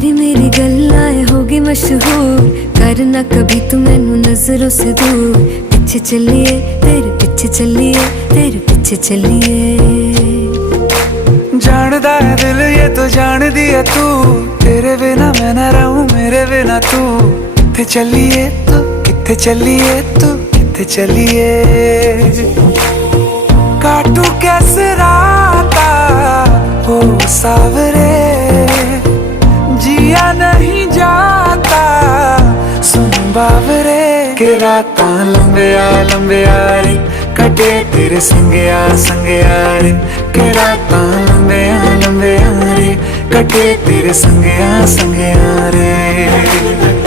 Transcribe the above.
तेरी मेरी गल्लाएं होगी मशहूर, करना कभी तू मैनू नजरों से दूर। पीछे चलिए तेरे पीछे चलिए, तेरे पीछे चलिए। जानदा है दिल ये तो जान दिया तू, तेरे बिना मैं ना रहूं मेरे बिना तू। किथे चलिए तू, किथे चलिए तू, किथे चलिए। काटू कैसे राता हो सावरे, जिया नहीं जाता सुन बावरे। के राता लंबिया लंबिया रे, कटे तेरे संगया संगया रे। के राता लंबिया लंबिया रे, कटे तेरे संगया संगया रे।